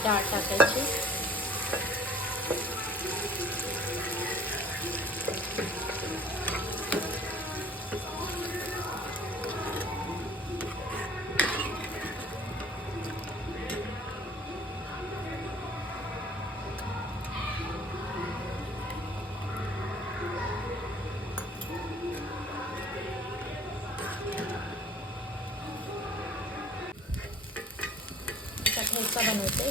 तुरीची डाळ टाकायची. ठेचा बनवते.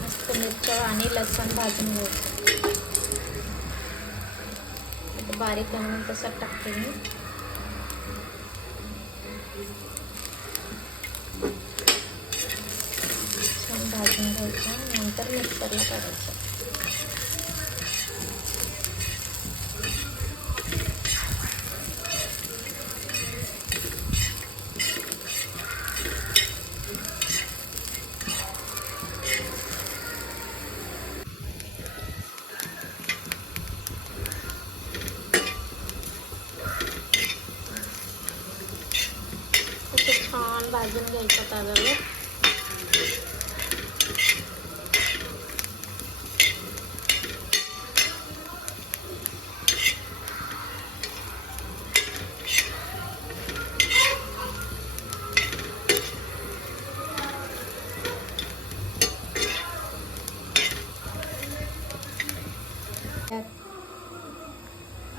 मस्त मिरच्या आणि लसूण भाजून घ्यायचं. आता बारीक बनवून तसं टाकते मी. छान भाजून घ्यायचं, नंतर मिक्सरला काढायचं. छान भाजून घ्यायचं तव्यावर.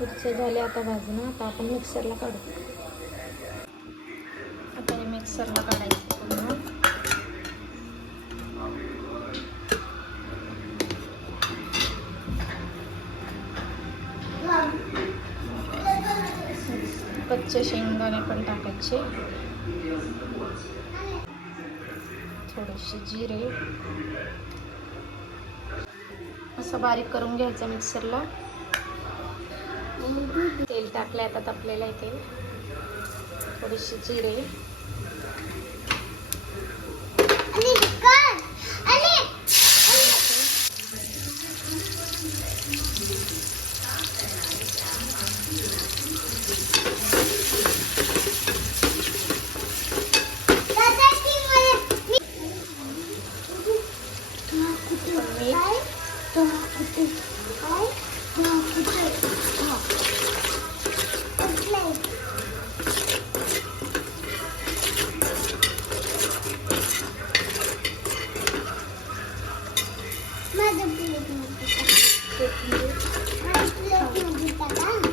मिरच्या झाले आता भाजून. आता आपण मिक्सरला काढू. आता हे मिक्सरला काढायचं पूर्ण. कच्चे शेंगदाणे पण टाकायचे, थोडेसे जिरे. असं बारीक करून घ्यायचं मिक्सरला. तेल टाकले आता तापलेलं आहे तेल. थोडेसे जिरे,